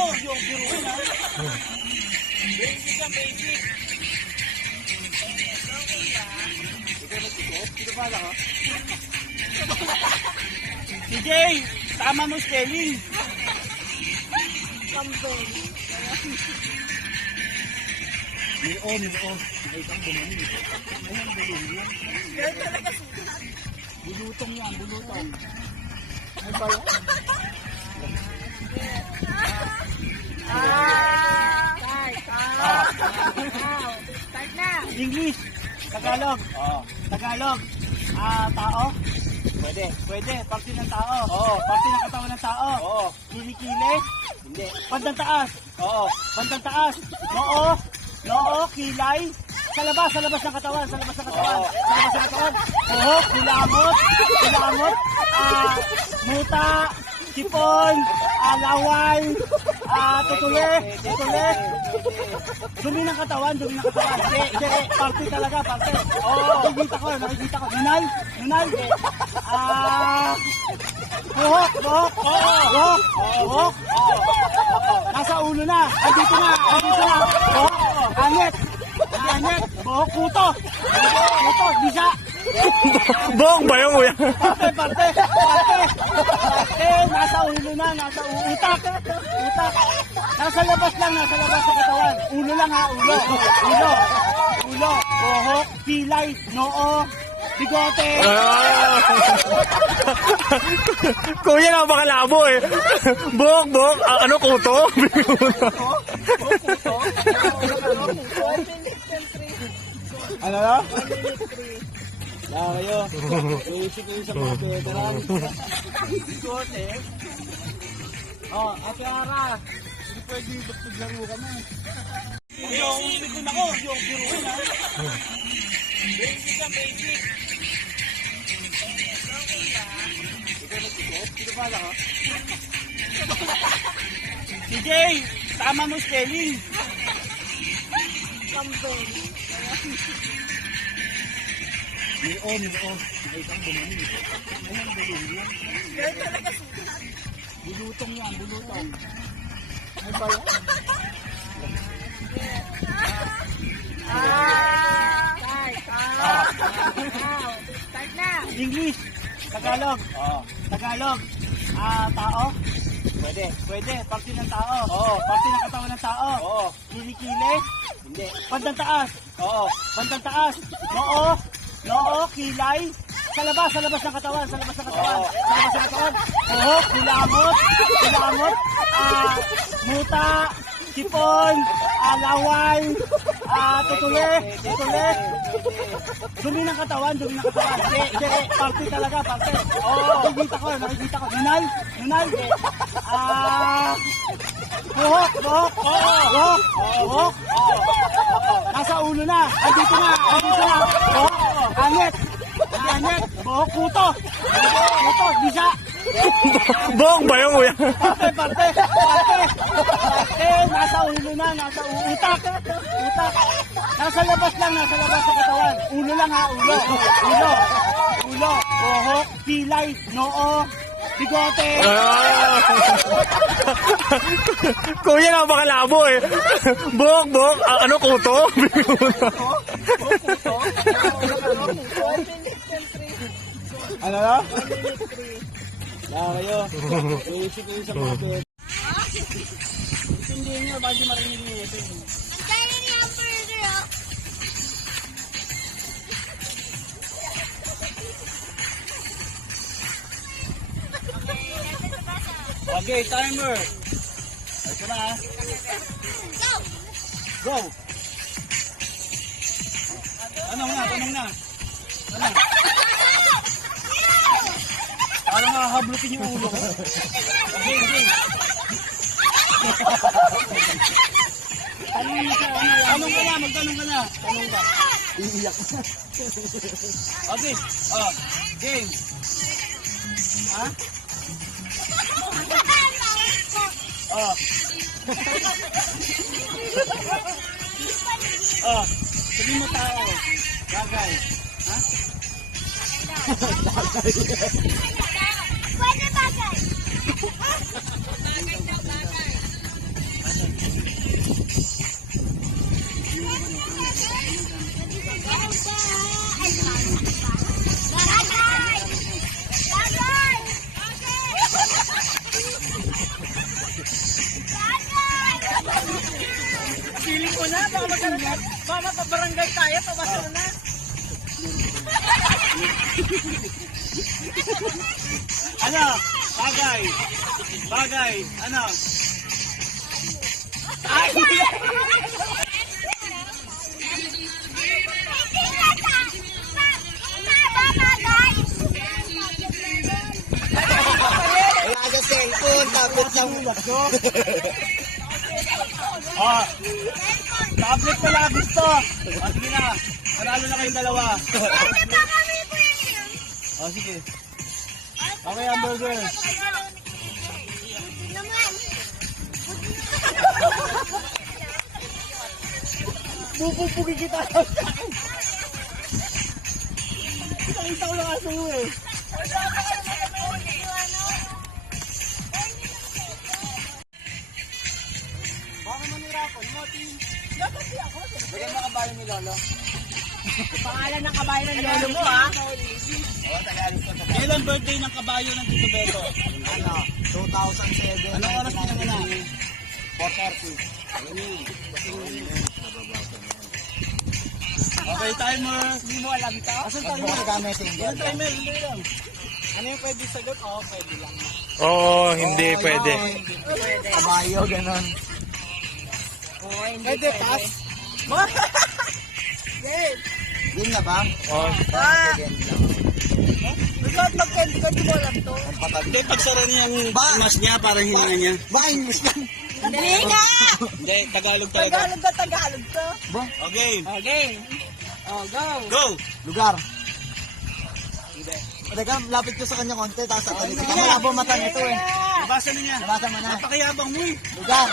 ako, yung biruin ha. Basic lang, basic. Dito pala ka? CJ, tama mo spelling. Kambing. Milon. Nakita ang dumami. Ayun, bulong yan. Yan talaga sulat. Bulutong yan, bulutong. Ano ba yan? Start na. English, Tagalog. Tagalog. Tao. Pwede. Parte ng tao. Parte ng katawan ng tao. Kilikili. Hindi. Bandang taas. Bandang taas. Noo, kilay. Sa labas ng katawan. Buhok, kulamot. Muta, sipon, laway, tutuli. Dumi ng katawan. Hindi, parte talaga. Nakikita ko. Nunal. Buhok. Nasa ulo na. Andito na. Buhok. Angit. Buhok, puto. Bisa. Buhok ba yung kuya? Parte. Nasa ulo na. Utak. Nasa labas sa katawan. Ulo lang ha. Ulo. Buhok, pilay, noo, bigote. Kuya, napakalabo eh. Buhok. Ano, kuto? Ano na? Kayo. Basic kayo sa mga veteran. Bigote. Ate Ara. Hindi pwede yung lang mo kami. Yung likod ako, yung biruin ha. Basic lang, basic. Dito pala ka? CJ, tama mo spelling. Kambing. Milon. Nakita ang dumami. Ayun, bulong yan. Yan talaga sulat. Bulutong yan. Ano ba yan? Start na. English, Tagalog. Tagalog. Tao. Pwede. Parte ng tao. Parte ng katawan ng tao. Kilikili. Hindi. Bandang taas. Noo, kilay. Sa labas ng katawan. Buhok, kulamot. Muta, sipon, laway, tutuli. Dumi ng katawan. Hindi, parte talaga. Nakikita ko. Nunal. Buhok. Nasa ulo na. Andito na. Buhok. Angit. Buhok, puto. Bisa. Buhok ba yung kuya? Parte. Nasa ulo na. Utak. Nasa labas sa katawan. Ulo lang ha. Ulo. Buhok, pilay, noo, bigote. Kuya, napakalabo eh. Buhok. Ano, kuto? Ano na? Kayo. Basic kayo sa mga veteran. Hindi nyo, bakit marinig nyo ito? Kaya niya ang burger oh. Okay, timer. Ito na ha. Go! Tanong na. Parang hahablutin yung ulo ko. Okay. Tanong ka na. Tanong ka. Iiyak na. Okay. Game. Ha? Sabi mo tao. Bagay. Ha? Pwede bagay. mo na, baka magkaroon. Baka mapabarangay tayo, pabasa na. Ano? Bagay. Bagay. Ano? Ay! Wala ka cellphone, tablet lang mo. Oh, tablet pala gusto. Oh, sige na. Panalo na kayong dalawa. Oh, sige. Okay, hamburger. Pupupugi kita. Kita ko lang aso mo eh. Baka manirapan mo, Tim. Bigyan na kabayo ni Lolo. Pangalan ng kabayo ng lolo mo, ha? Kailan birthday ng kabayo ng Tito Beto? Ano, 2007. Anong oras pinanganak? 4:30. Okay, timer. Hindi mo alam to? Asan Huwag mo timer? gamitin Yung dyan. timer, hindi lang. Ano yung pwede sagot? Oo, pwede lang. Oo, hindi Oo, pwede. yun. Kabayo, ganon. Oo, hindi Pwede, pass. Yun na ba? Oh, Ah! Yan lang. Bakit mag-candy ka, di mo alam to? Ang patag. Hindi, pagsara niya yung Ba? mas niya, parang hininga niya. Ba, English lang. Dali nga! Hindi, Tagalog talaga. Tagalog ka, Tagalog to. Ba? Okay, Okay. Oh, go. go! Lugar. Hindi. Teka, lapit ko sa kanya konti, tapos sa kanya. Teka, malabo mata nito eh. Nabasa na niya. Nabasa mo na. Napakayabang mo eh. Lugar.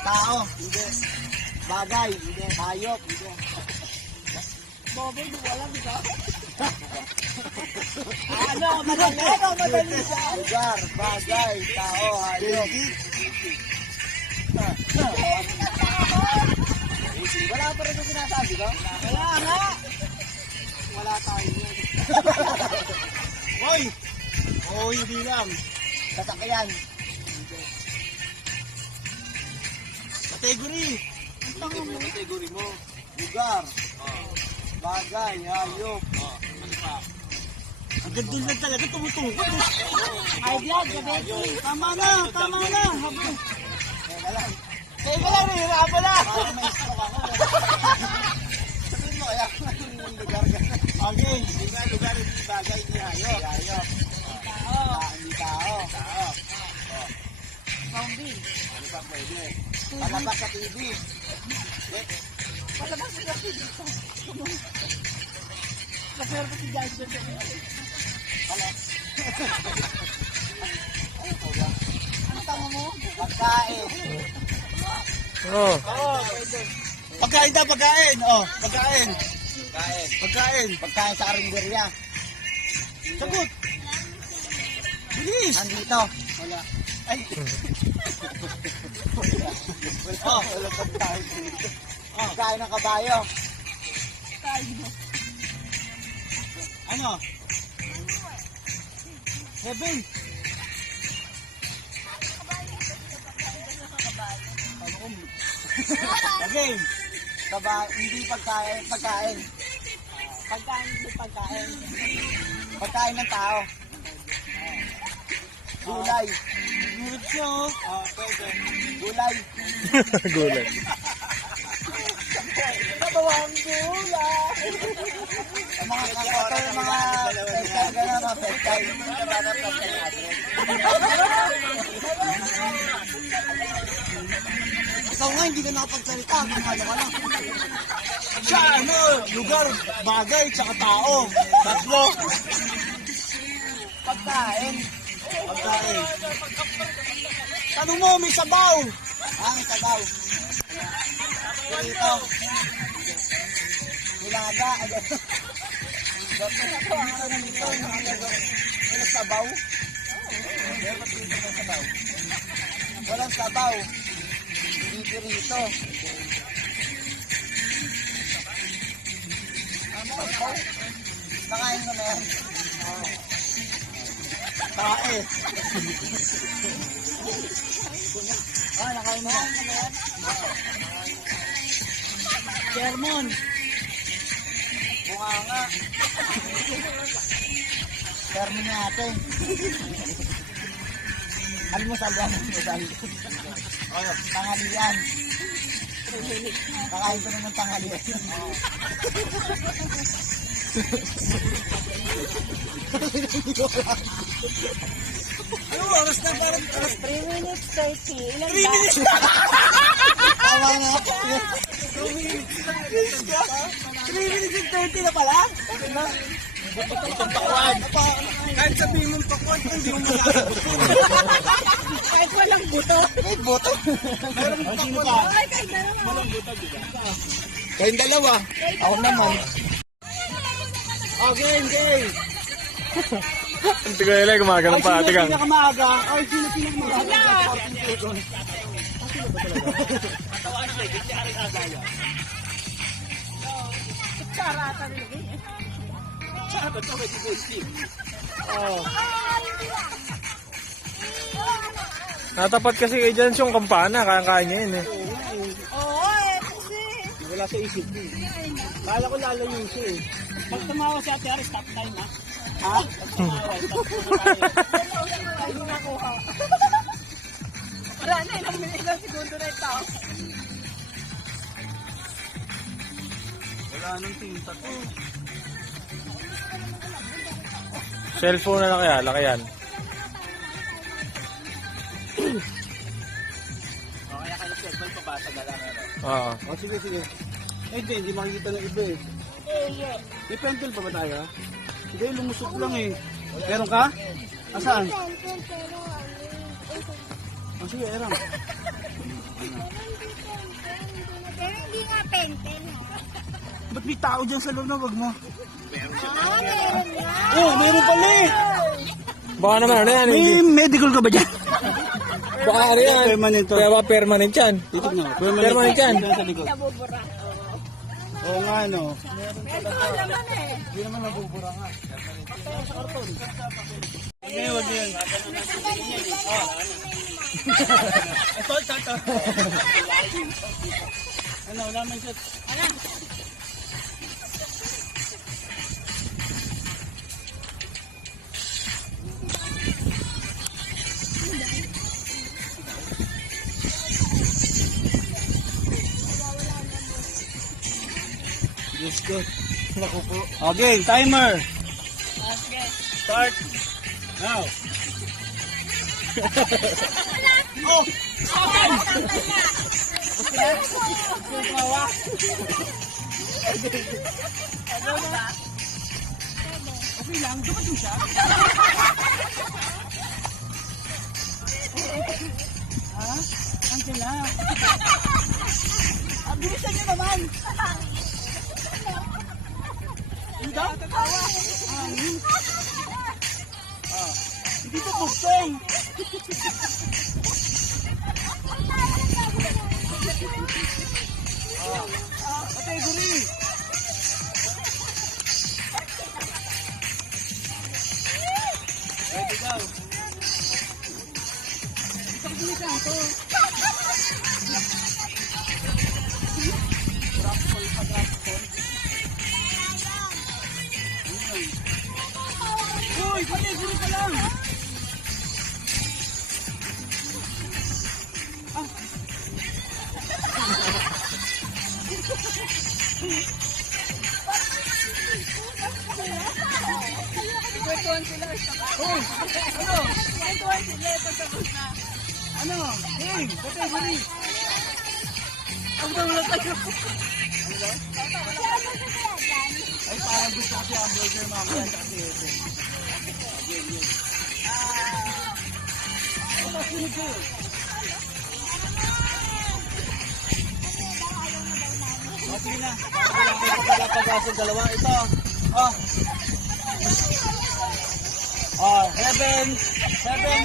Tao. Bagay. Hayop. Bobo, di mo alam, di ba? Ano, madali ka, madali ka. Lugar. Bagay. Tao. Hayop. Wala pa rin yung sinasabi ko? Wala nga. Wala tayo yun. Hoy! Oo, hindi lang. Sasakyan. Category. Ito mo category mo. Lugar. Bagay. Hayop. Ano pa? Ang ganda lang talaga, tumutukot. Ay, vlog, Gabeki. Tama na, tama na. Habang. Teka lang. Teka lang, nahihirapan na. Parang may stroke ako. Sabihin mo kaya yung lugar ka. Okay, lugar hindi bagay, hindi hayop. Hayop. Hindi tao. Tao. Zombie. Ano pa pwede? Palabas sa TV. Palabas na dito. Kapero pa si Johnson. Ano tama mo? Pagkain. oh. Oo, pwede. Pagkain daw, pagkain. Oh, pagkain. Pagkain. Pagkain. Pagkain sa karinderya. Sagot. Bilis. Andito. Wala. Ay. Oh, Wala pagkain. Pagkain ng kabayo. ano? Heaven. Okay. Hindi pagkain. Pagkain. Pagkain, hindi pagkain. Pagkain ng tao. Gulay. Gulat siya, oh. Ah, pwede. Gulay. Gulat. Kabawang gulay. Ang mga kakato, yung mga pestay ka na, mga pestay. Ikaw nga, hindi ka nakapagsalita. Ano ka na? Siya, ano, lugar, bagay, tsaka tao. Tatlo. Pagkain. Pagkain. Tanong mo, may sabaw. May sabaw. Dito. Nilaga. Walang sabaw. Walang sabaw. Dito rito. Nakain mo na yan. Tae. Nakain mo na. Sherman. Mukha nga. Sherman natin. Almusal yan. Almusal. Tanghalian. Kakain ko naman tanghalian. Ano oras na? Parang oras 3 minutes 30. Ilan 3 minutes. Tama na. 3 minutes and 30 na pala? Itong pakwan. Kahit sabihin mong pakwan, hindi mo masasagot. Kahit walang buto. Wait, boto. O, sino pa? Ay, kahit na naman. Walang buto, di ba? Kayong dalawa. Ako naman. Oh, game. Hindi ko nila, gumagano pa. Sino Tigang. pinakamaaga? Ay, sino pinakamaaga? Sarata nilagay. Oh. Natapat kasi kay Jans yung kampana. Kaya-kaya niya yun eh. Oo, kasi. Wala sa isip mo. Kala ko lalayo siya eh. Pag tumawa si Ate Aris, stop time ha? Ha? Pag tumawa, stop time tayo. Ay, hindi nakuha. Wala na, ilang segundo na ito. Wala nang tinta to. Cellphone na kaya, laki yan. O, kaya kayo cellphone, pabasa na lang. Ano? Oo. O, sige. Eh, hindi makikita ng iba eh. May pencil pa ba tayo? Hindi, lumusot lang eh. Meron ka? Asaan? O, sige, Erang. Pero hindi nga pentel. Ba't may tao dyan sa loob na wag mo? Meron nga. Oh, meron pala eh! Baka naman ano yan, hindi. May medical ka ba dyan? Baka ano yan. Permanent to. Kaya ba permanent yan? Titignan mo. Permanent yan. Yan sa likod. Nabubura. Oo nga, no. Ito naman eh. Hindi naman mabubura nga. Ngayon, wag yan. Ito. Ano, wala man siya. Diyos ko. Naku po. Okay, timer. Okay. Start. Now. Oh! Ano ba? Okay lang, dumating siya. Ha? Andiyan na. Ang bilisan niyo naman. Hindi ka? Hindi ko bugtong. Patay guli. Ready go. Ito ko bilisan ito. Uy, patay guli ka lang. Kwentuhan sila. Uy, ano? Kwentuhan sila. Tapos na. Ano? Hey, patay guli. Ang dawala tayo. Ay, parang gusto ko si hamburger mamaya kasi ito. Ano, sunod kayo? O, sige na. Para lang kayo pagkakagasan dalawa. Ito. Oh. Oh, seven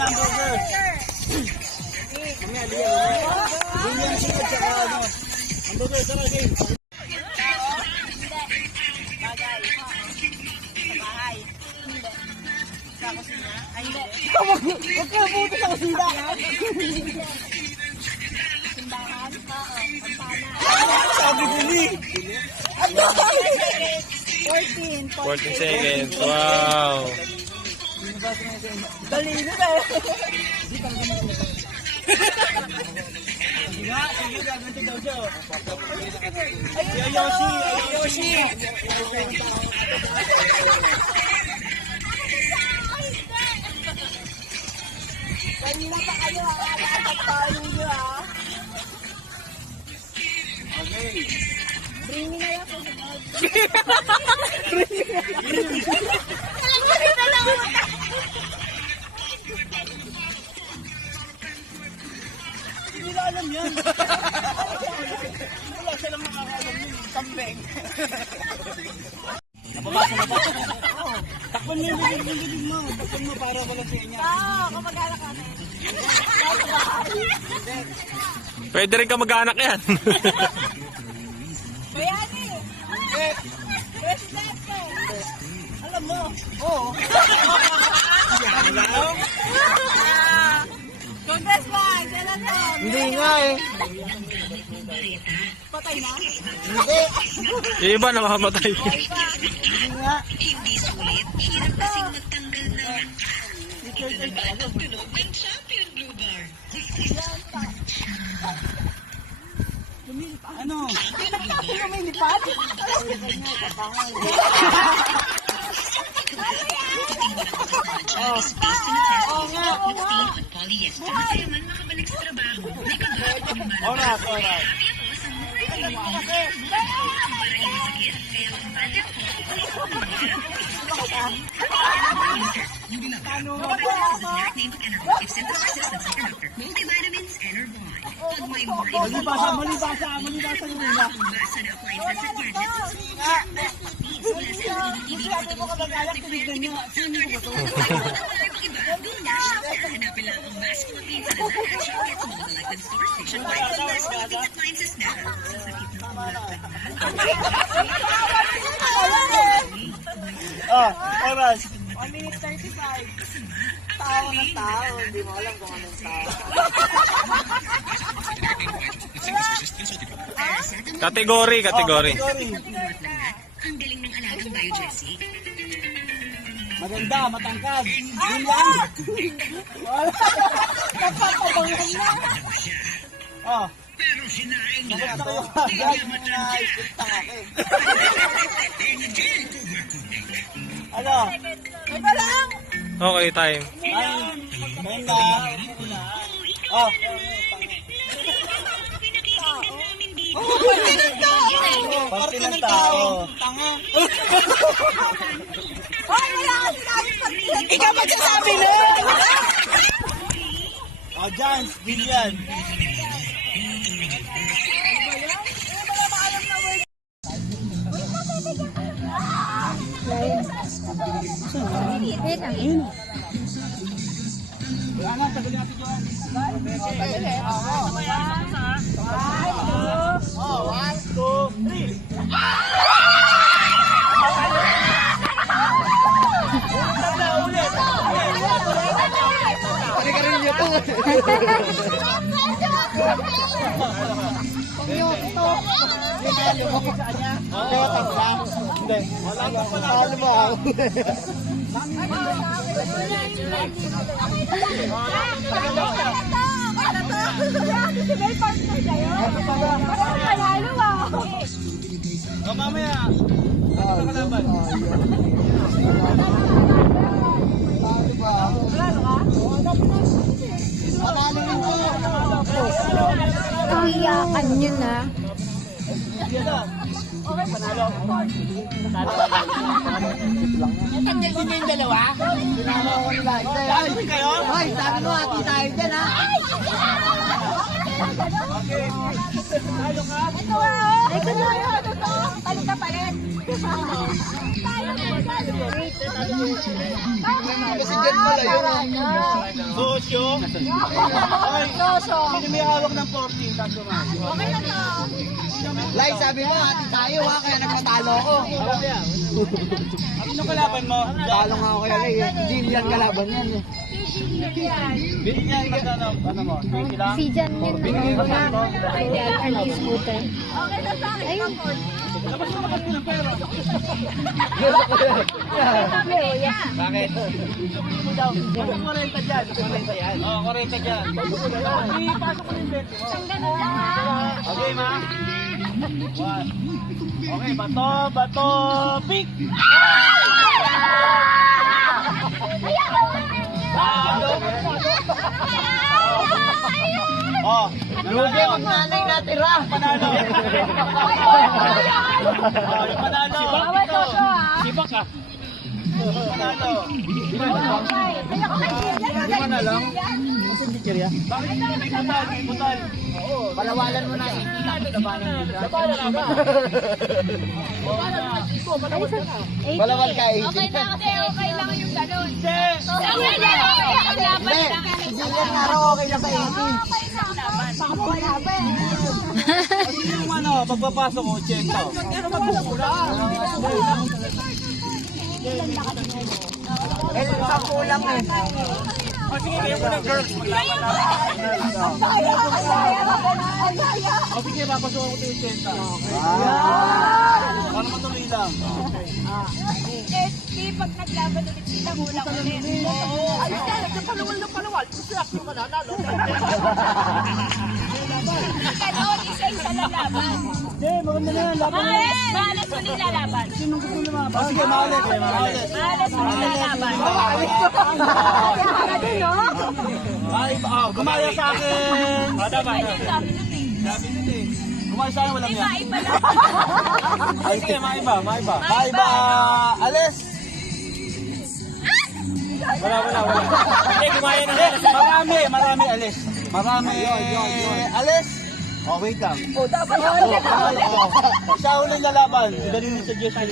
hamburger. Mamaya, liyan. Liyan sunod tsaka ano. Hamburger, tara, game. Bagay. Sa bahay. Hindi. Sa kusina. Ay, hindi. Huwag ka puto sa kusina. Simbahan? Oo. Kampana. Sabi ko ni. 14. 14 seconds. Wow. Dali na eh. Sige nga, sige, gaganti daw siya. Si Yoshi, Yoshi. Kanina pa kayo nakakatap tayo nyo ah. Okay. Bring me na yan po. Hindi nila alam yan. Wala silang makakalam yun. Kambeng. Napabasa na ba? Oo. Takpan mo yung bibig mo. Takpan mo para wala sa inyo. Oo, kamag-anak kami. Pwede rin ka mag-anak yan. Bayani. Presidente. Alam mo. Oo. Congressman, Senator. Hindi nga eh. Patay na? Hindi. Yung iba namamatay. Hindi nga. Hindi sulit, hirap kasing magtanggal ng tunog ng Champion Blue Bar. Ano? Lumilipad? Nagtiin at polyester. Kaya man makabalik sa trabaho, may kagahit ng malabas. Oras, oras. Para hindi sakit, pero ang bata named Enervon. Central Assistance of your doctor. Multivitamins, Enervon. Pag may more Malibasa, malibasa, malibasa yung una. basa na appliances at gadgets. Less LED for the most elastic fan. Hanapin lang ang mass Philippines sa Lazada at Shopee at mga selected store nationwide for mass Philippine appliances na. Oras. 1 minute 35. Tao ng tao. Hindi mo alam kung anong tao. Kategory, kategory. Sorry. Ang galing ng alagang Bio Jessie. Maganda, matangkad. Yun lang. Napapabangan na. Oh. Pero sinaing Bakit na kayo agad? Ano? Teka lang. Okay, time. Ayun na. Oh. Parte ng tao. Tanga. Ay, wala ka sinabi pag Ikaw magsasabi na! Oh, Jans, Billion. Wala nga, tagal natin yun. Oh, 1, 2, 3. Pwede ka rin nito. Hindi. Wala ka pala. Talo mo ako. Oh, mamaya. Ano ka kalaban? Kahiyakan nyo na. Hoy, sabi mo ati tayo dyan ha. Ay, kunwari ako to. Talo ka pa rin. Kasi dyan pala yun. Sosyo. Ay, Soso. hindi may hawak ng 14. Tapos naman. Okay na to. Lai, sabi mo ati tayo ha, kaya nagpatalo ako. Ano kalaban mo? Talo nga ako kaya Lai. Jillian kalaban yan eh. Binigyan ka na ano mo? 20 lang? Si Jan yun na. Early scooter. Ayun. Bakit? 40 dyan. 40 yan. Oo, 40 dyan. Ipasok ko yung 20 mo. Okay, ma? 1. Okay, bato, pick! Oh, lugi magnanay natira. Panalo. Oh, yung panalo. Sibak ka. Panalo. Lima na lang. Kasi hindi kiriya. Bakit may butal? May butal. Palawalan mo na. Labanan na ba? Balawal ka eh. Okay na kasi okay lang yung ganun. Hindi. Okay na. Ang laban na. Yan nga raw okay na ba 18? Kasi yung ano, pagpapasok mo, 80. Sa kulang eh. Sige, kayo muna girls. O sige, papasok ako ito yung 80. Para matuloy lang. Di pag naglaban ulit sila, kulang ulit. Ayun na, nagpapalawal na palawal. Gusto ako mananalo. Ganon, isa-isa lalaban. Hindi, maganda na yan. Laban na. Malas ulit lalaban. Sinong gusto lumaban? Sige, maalit. Maalit. Malas ulit lalaban. Gumaya sa akin. Tama. Ayun, sabi nun eh. Sabi nito eh. Gumaya sa akin, walang May yan. maiba lang. Ay, sige, maiba. Maiba. Alis. Wala. Hindi, gumaya na yan. Marami alis. Marami alis. Oh, wait lang. Dapat Siya ulit lalaban. Dali mo suggestion.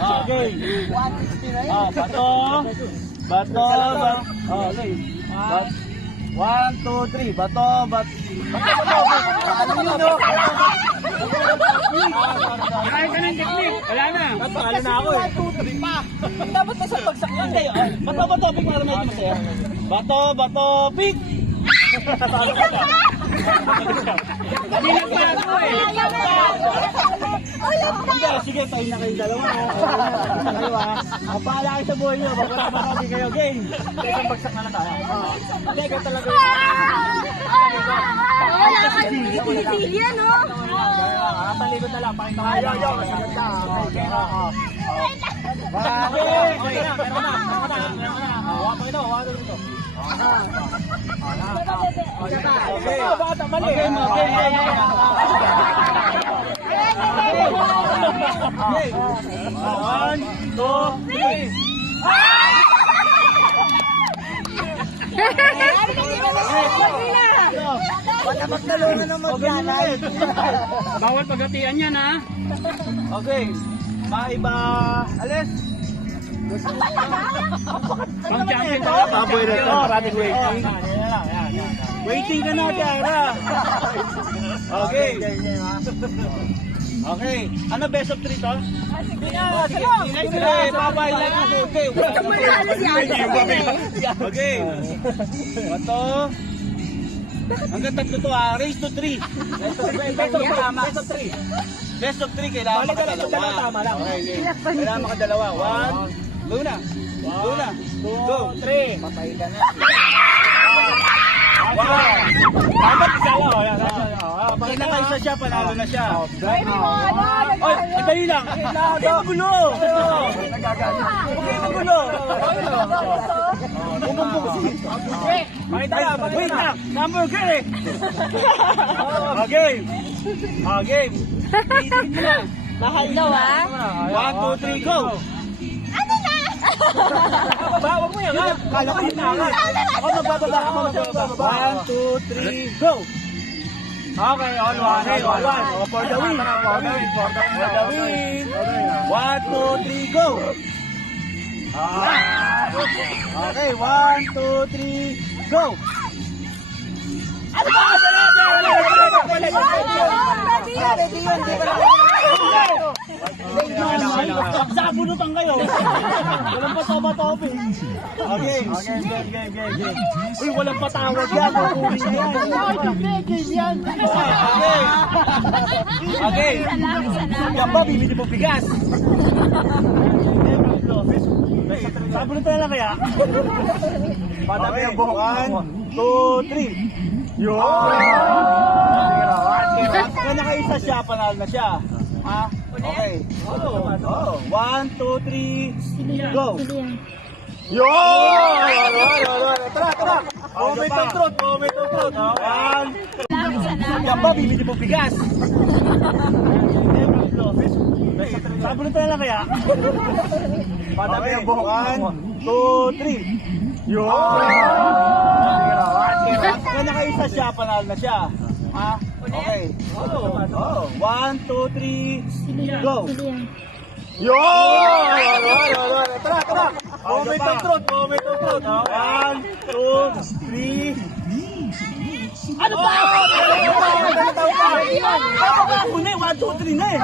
Okay. Bato. Oh, okay. 1, 2, 3. Bato. Ano yun, no? Kaya ka ng technique. Wala na. Napakalo na ako eh. 1, 2, 3 pa. Dapat nasa bagsak yan kayo. Bato, pick para medyo masaya. Bato, pick. Bilang pa ako eh. Hindi, sige, tayo na kayo dalawa. Paala kayo sa buhay nyo. Bago kayo. Game. Isang bagsak na tayo. Hindi, kayo talaga. Wala ka sinisili yan, no? Talikod na lang. Pakita kayo. Masagot ka. Okay. Okay na. Meron na. Hawa mo ito. Okay. Bata, mali. Okay. 1, 2, 3. Baka magdalungan ng magyanay. Bawal pagatian yan, ha? Okay. Maiba. Alis. Pang champion ka. Baboy na ito. Running waiting. Waiting ka na, Tiara. Okay. Okay. Ano best of 3 to? Sige. Babay lang ako. Okay. Bato. Hanggang 3 to ha. Race to 3. Best of 3 kailangan makadalawa. Okay. Kailangan makadalawa. 1. Go na. 3. Patay ka na. 1. Dapat isa lang. Pag nakaisa siya, panalo na siya. Ay, dali lang. Magulo. Bumumbong. Wait lang. Number game. Game. Mahal daw, ha? 1, 2, 3, go. Huwag mo yan, ha? Kala ko yun na. Ako magbababa. 1, 2, 3, go. Okay, all one. For the win. 1, 2, 3, go. Okay, 1, 2, 3, go. Ano ba? Wala. Pagsabunutan kayo. Walang pataba-tobe. Okay. Uy, walang patawad yan. Kukunin na yan. Okay. Yan ba, bibili mo bigas? Sabunutan na lang kaya? Padami ang buhok. 1, 2, 3. Yun! Kaya nakaisa siya, panalo na siya. Ha? Okay. 1, 2, 3, go! Yun! Tara! Moment of truth. 1, yan ba, bibili mo bigas? Sabunutan na lang kaya? Padami ang buhok. 1, 2, 3. Yun! Kaya nakaisa siya, panalo na siya. Ha? Okay. 1, 2, 3, go! Yun! Tara! Moment of truth. 1, 2, 3. Ano ba? Una 1, 2, 3 na eh.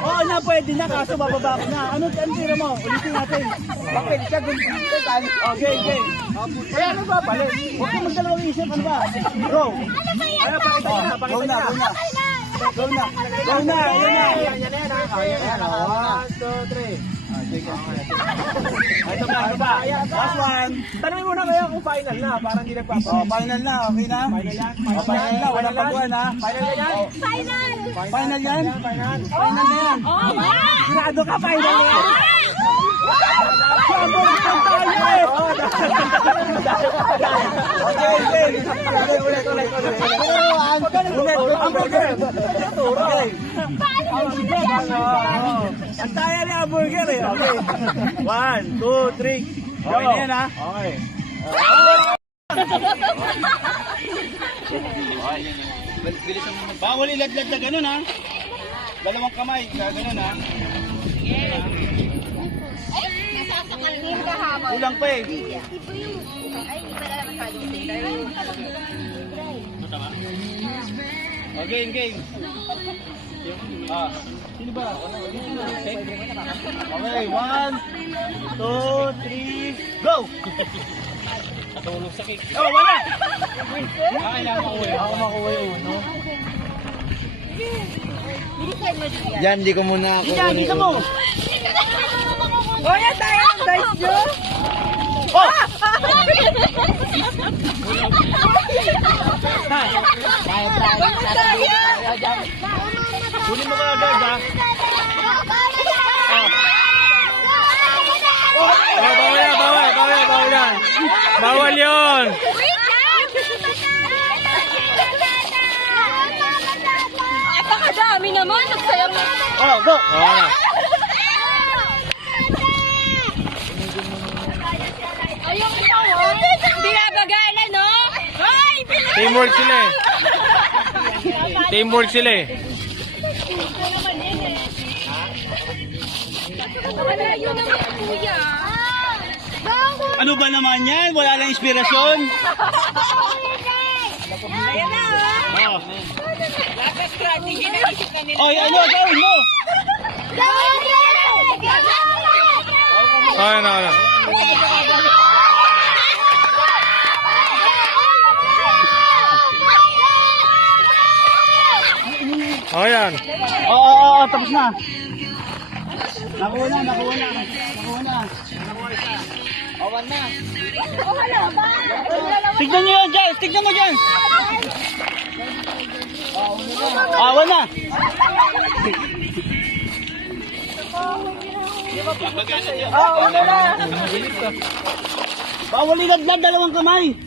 Oo na, pwede na, kaso bababa ko na. Ano tira mo? Ulitin natin. Bakit siya gumpitan? Okay. Kaya ano ba, palit? Huwag ka magdalawang isip, ano ba? Go! Ano, pakita na. Go na. Yun na. 1, 2, 3. Ito ba? Last one. Tanungin muna kaya kung final na, parang hindi nagpapalala. Final na, okay na? Final na, walang pagkuhan ha? Final na yan? Final yan? Final na yan. Sigurado ka, final na yan. Ang taya ni hamburger eh. Okay. 1, 2, 3. Okay na yan ha? Okay. Bawal ilaglag na ganun ha? Dalawang kamay, ganun ha? Kulang pa eh. Okay. Sino ba? Okay, 1, 2, 3, go! Natulog sa cake. Oh, wala! Kailangan makuha. Ako makuha yung uno. Yan, di ko muna ako. Dito mo! O, yan tayo ng dice nyo. Oh! Kunin mo ka agad ha? Bawal yan. Bawal yun. Napakadami naman. Nagsayang na. Oh, go! Ayun ikaw. Binabagala, no? Ay! Teamwork sila eh. Teamwork sila eh. Malayo naman, kuya. Ano ba naman yan? Wala lang inspirasyon? Ayan na, ha? Oh. Last strategy na isip na nila. Oh, ano? Gawin mo! Ano. Oh, yan. Oo, tapos na. Nakuha na. Awan na. Tignan nyo yun, Jens! Tignan mo, Jens! Awan na! Una na. Bawal ilaglag dalawang kamay!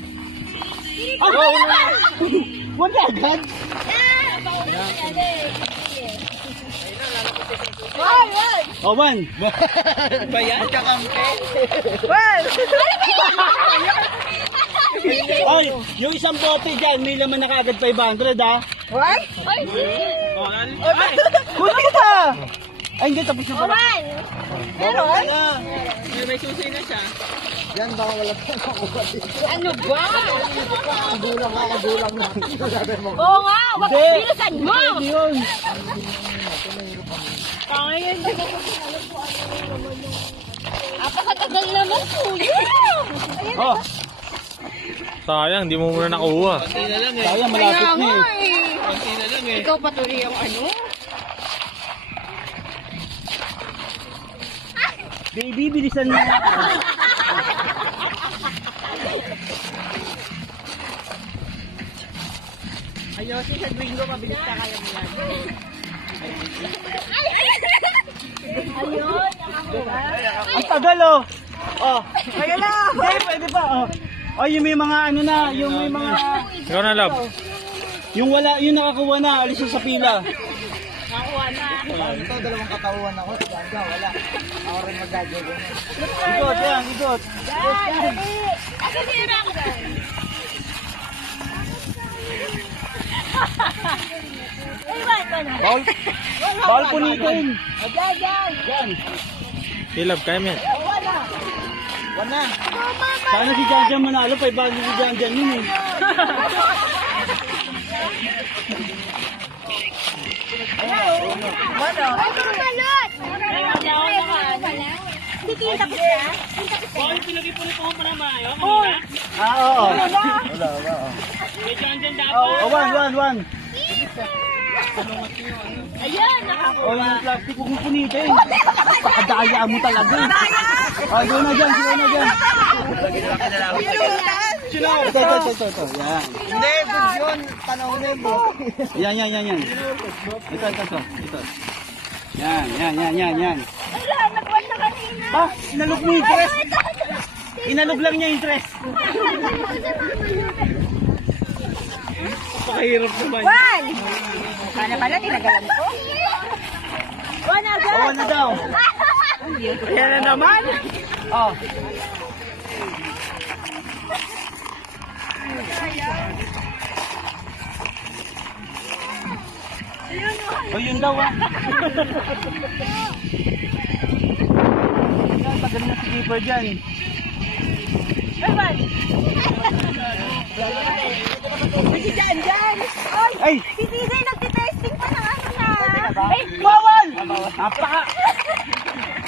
Wala agad! Oh, 1! Ba yan? Magkakampi. Ay, yung isang bote dyan, may laman na kaagad 500 ha? What? Kunin kita! Ay, hindi, tapos na pala. Meron? May susi na siya. Yan, baka wala pa makuha dito. Ano ba? Kagulang na. Oo nga, wag bilisan mo! Hindi yun. Pangayon, di ba kung alam ko ano naman yung... Napakatagal naman, kuya! Ayan, Oh, Sayang, di mo muna nakuha. sayang malapit kaya na nga eh. Ikaw patuloy ang ano? Baby, bilisan mo. Ayosin sa Gringo, mabilis ka kaya mo yan. Ayun, nakakuha. Ang tagal oh. Oh, Kaya na! hindi, pwede pa oh. Oh, yung may mga ano na, yung may mga... Ikaw na, love. Yung wala, yung nakakuha na, alis yung sa pila. Nakakuha na. Ano to, dalawang katawan ako. Ganda, wala. Ako rin magagawin. Ikot, yan, ikot. Dali! Ako si Ranggan. Iwan ko na. Bawal, bawal punitin. Diyan, diyan. Yan. Okay, love, kaya mo yan. Wala. Sana si Janjan manalo, 500 si Janjan yun eh. Ay, kumalot! Hindi kayo tapos na? Oo, oo. Wala, wala. Oh, one. Ayan, nakakuha. Oh, yung plastic, huwag mo punitin. Pakadaya mo talaga. Oh, doon na dyan, doon na dyan. Ito. Yan. Hindi, good yun. Panahon mo. Yan. Ito. Yan. Wala, nakuha na kanina. Ah, inalog mo yung interest. Inalog lang niya yung interest. Pakahirap naman. One! Sana pala tinagalan ko. One agad. Oh, na daw. Kaya na naman! Oh. Oh, yun daw ah. Yan, tagal na si keeper dyan. Si Jan. Ay, Ay! si TJ nagtitesting pa ng ano na. Ay, Bawal! Napaka...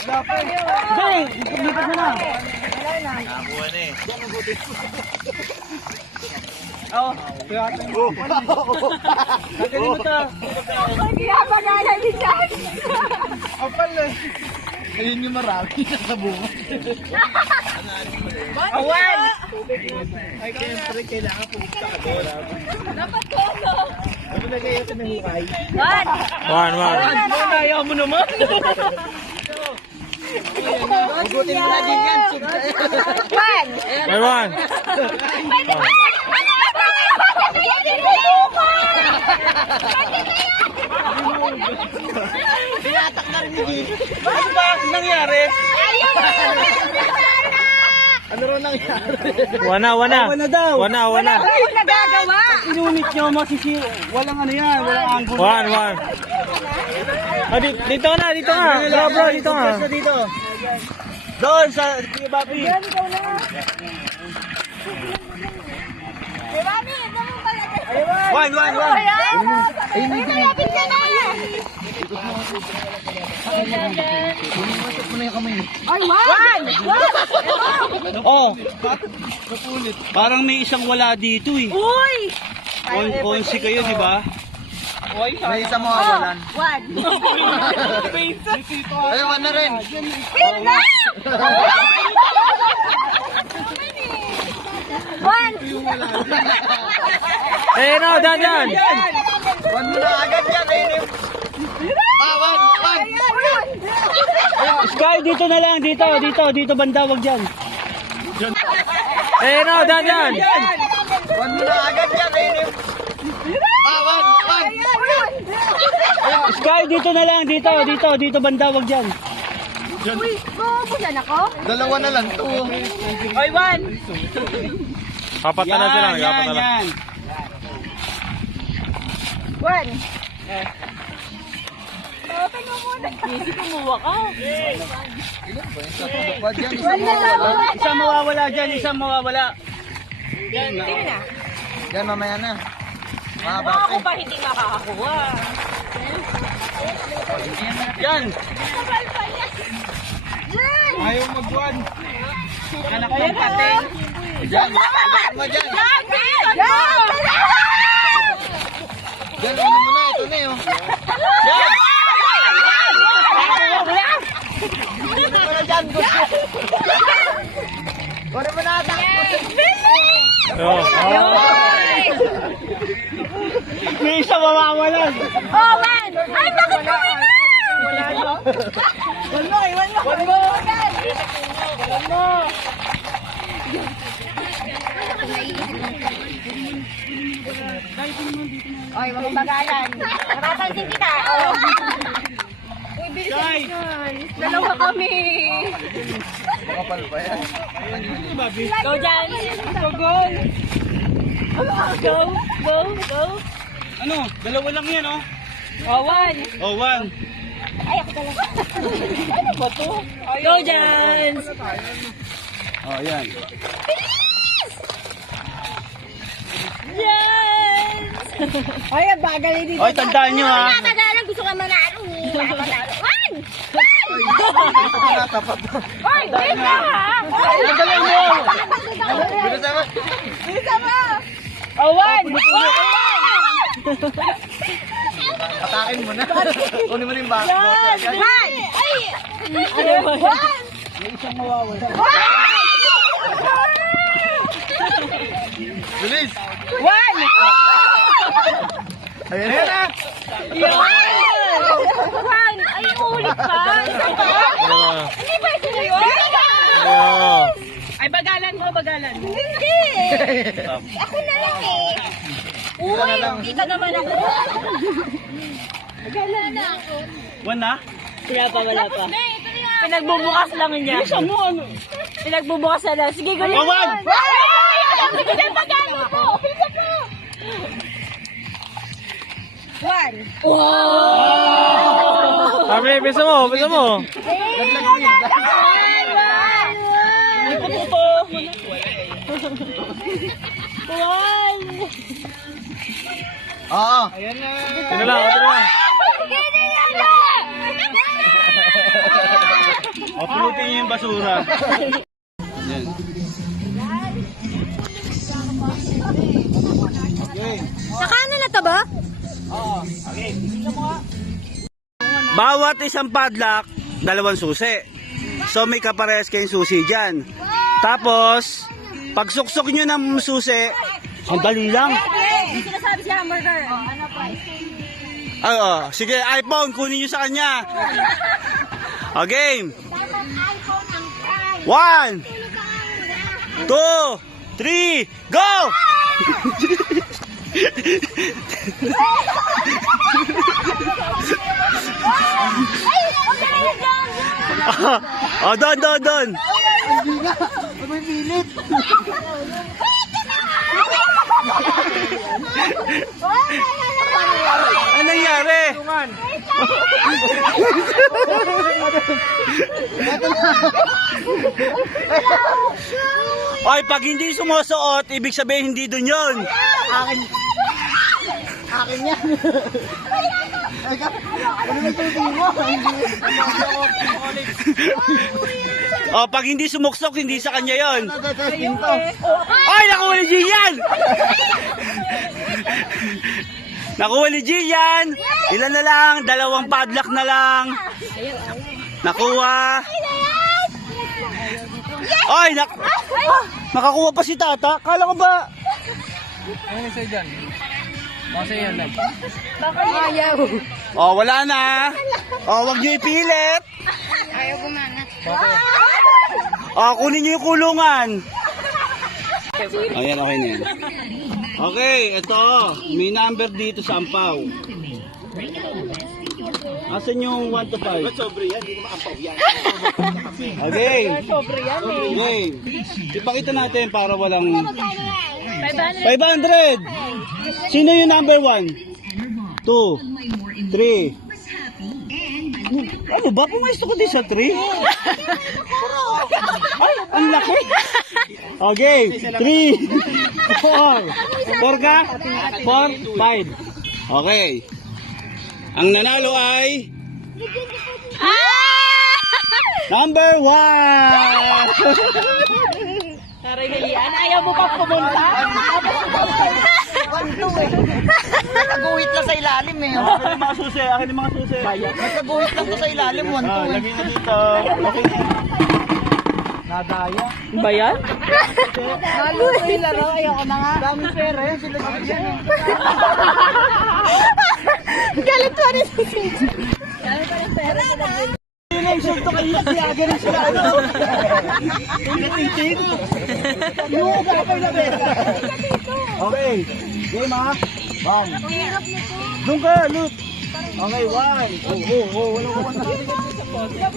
Hindi! Lipat mo na. Oo. Gagaling mo to. hindi na panala ni Jan. Apal eh. Ayun yung marami sa bunga. Awan! Ay, siyempre, kailangan pumunta ka doon. Dapat ko ano. Ano na kayo sa nahuhay? One. One. Ayaw mo naman. Hugutin mo na din yan. One. May one. Pwede ba? Ano ba? Pwede na yung Tinatak na rin ni Gil. Ano ba nangyari? Ayun na yung Ano rin nangyari? Wana. Wala daw. Wana. Ano nagagawa? Inunit nyo, masisiro. Walang ano yan, walang angulo. One. Ah, dito nga. Bro, dito nga. Compress na dito. Doon sa Kuya Bobby. Ikaw na. Mami, ito mo pala. One. Ayan. Ay, malapit ka na. Masok mo na yung kamay. Ay, one. Oh. Parang may isang wala dito eh. Uy. Konsi kayo, di ba? May isa mo awalan. One. Ay, one na rin. Wait na. One. Eh, no, dyan. One mo na agad yan. Ayun. One. Sky, dito na lang. Dito banda, wag dyan. Eh, no, dyan. One mo na agad yan. Ayun. One. Sky, dito na lang. Dito banda, wag dyan. Uy, bubulan ako? Dalawa na lang. Two. Ay, one. Kapat na sila. Yan. One. Open mo muna. Easy, kumuha ka. Isang mawawala dyan, isang mawawala. Tingnan na. Yan, mamaya na. Mahaba. Baka ako pa hindi makakakuha. Yan. Ayaw magbuwan. Anak ng pating. Diyan. Ano dyan? Diyan, ano mo na. Ito na yun. Wala mo na ata. Oh. May isa mawawalan. Oh, man! Ay, bakit ko Wala no? One more. Oy, wag mong bagalan. Nakapansin kita. Oh. Uy, bilis Guys. Dalawa kami. Makapal pa yan. Go, Jan. Go. Go. Ano? Dalawa lang yan, oh. Oh, one. Oh, one. Ay, ako talaga. Ano ba to? Go, Jan. Oh, yan. Yes! Ay, ang bagal dito. Oy, tandaan nyo, ha. Nakakagalan, gusto ka manalo. Makakatalo. One! Tapat. Oy, wait lang ha! Tandaan nyo. Bilis naman. Oh, one! Atakin mo na. Kunin mo na yung bako. One! Ay! One! Bilis. One! Ayan na. One! Ay, ulit pa! Isa pa? Hindi ba ito na yun? Oh. Ay, bagalan mo, bagalan. Hindi! Ako na lang eh. Uy, kita naman ako. Bagalan na ako. One na? Wala pa. Pinagbubukas lang niya. Pinagbubukas na lang. Sige, ganyan. Oh, one! Sige, sige, pagano po. Isa pa. One. Wow! Sabi, bisa mo. One. Oo. Tingnan lang. O, pulutin nyo yung basura. Yan. Nakano na to ba? Okay. Bawat isang padlock, dalawang susi. So may kaparehas kayong susi dyan. Tapos, pag suksok nyo ng susi, ang dali lang. Yung sinasabi si Hamburger. Ano pa? Sige, iPhone, kunin nyo sa kanya. O, game. 1, 2, 3, go! Doon. Ano nangyari? Oy, pag hindi sumusuot, ibig sabihin hindi dun yun. Akin yan. Ano may tuting mo? O, pag hindi sumuksok, hindi sa kanya yun. Pinto. Ay, nakuha ni Gian! Nakuha ni Gian! Ilan na lang? 2 padlock na lang. Nakuha. Ay, nakakuha pa si Tata. Kala ko ba? Ano sa'yo dyan? Sa'yo yan. Ayaw. O, wala na. O, wag nyo ipilit. Ayaw gumangat. O, kunin nyo yung kulungan. Ayan, okay na yan. Okay, ito. May number dito sa ampaw. Asan yung 1 to 5? Sobre yan, hindi naman ampaw yan. Okay. Sobre yan eh. Okay. Ipakita natin para walang... 500. 500! Sino yung number 1? 2, 3, Ano ba? Pumesto ka din sa 3? Ay, ang laki. Okay, 3, 4. 4 ka? 4, 5. Okay. Ang nanalo ay number 1. Taray na yan. Ayaw mo pa pumunta? Nagkaguhit lang sa ilalim eh. Akin yung mga susi, akin yung mga susi. Nagkaguhit lang to sa ilalim. 1, 2 eh. Lagay na dito. Okay. Nadaya. Ba yan? Lalo yung laro. Ayoko na nga. Daming pera yan. Sila yan eh. Galit pa rin si CJ. Hindi na isang to kayo. Kaya ganun sila. Okay. Game ha. Bang. Doon ka, look. Okay, 1. Wala.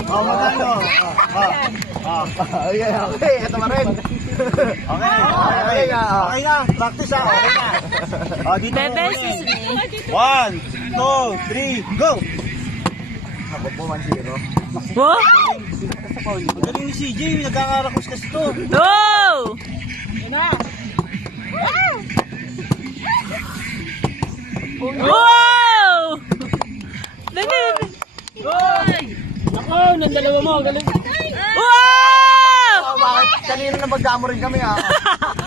Magkano? Okay, ito na rin. Okay na. Practice ha. Okay na. Dito mo ulit. 1, 2, 3, go! Ako po, 1-0. Wow! Ang galing ni CJ, nagkakarakos kasi to. Oh! Wow! Dali! Ako, nang dalawa mo, galing. Wow! Bakit? Kanina na magdamo rin kami ha.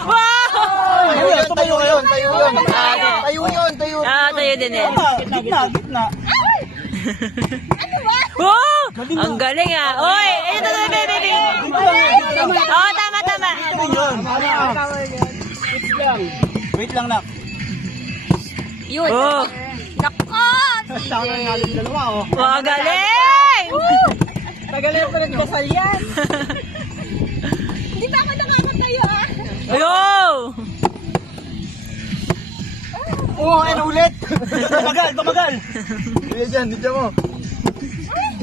Wow! Tayo yun. Tayo yun. Tayo din eh. Gitna. Wow! Ang galing ah. Oy! Ito na, baby! Oo, tama. Ito yun. Wait lang, nak. Yun. Oh! Nako! Tama na natin dalawa, oh. Wow, galing! Tagalin pa rin basal yan. Hindi ba ako nakakatayo ah? Yo! Oo, ano ulit? Tumagal. Sige dyan, dito mo.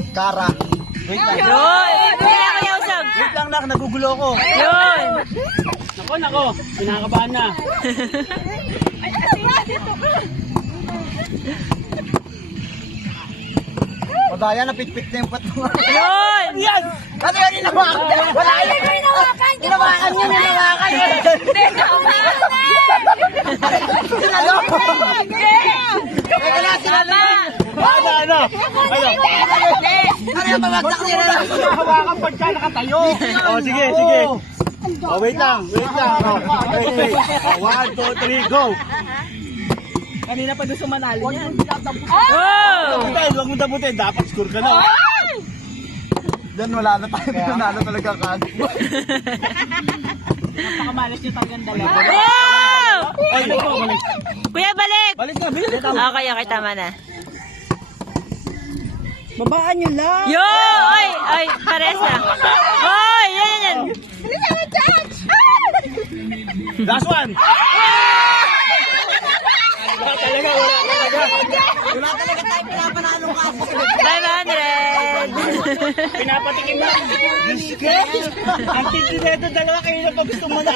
Kara. Wait lang. Yun! Kaya ako yausap. Wait lang, nak. Nagugulo ko. Yun! Nako. Pinakabahan na. Madaya, napitpit na yung patunga. Yun! Yan! Ano yan, inawakan? Wala yan. Hinawakan! Inawakan yun, inawakan yun. Hindi, hinawakan! Sinalo. Teka lang, sinalo. Ano? Ano yung pamagsak nila? Hawakan pagka nakatayo. Oh, sige. Oh, wait lang. Okay. 1, 2, 3, go. Kanina pa doon sumanalo yan. Oh! Huwag mo dabutin. Dapat score ka na. Diyan wala na tayo. Nanalo talaga kagad. Napakamalas nyo talagang dalawa. Wow! Ay, balik. Kuya, balik! Balik na, bilis. Okay, tama na. Babaan nyo lang. Yo! Ay, pares na. Oy, yan. Last one. Wala talaga. Wala talaga tayo pinapanalo ka. 500! Pinapatikin na. Diyos ko. Ang tindi na ito, dalawa kayo na pag gusto mo na.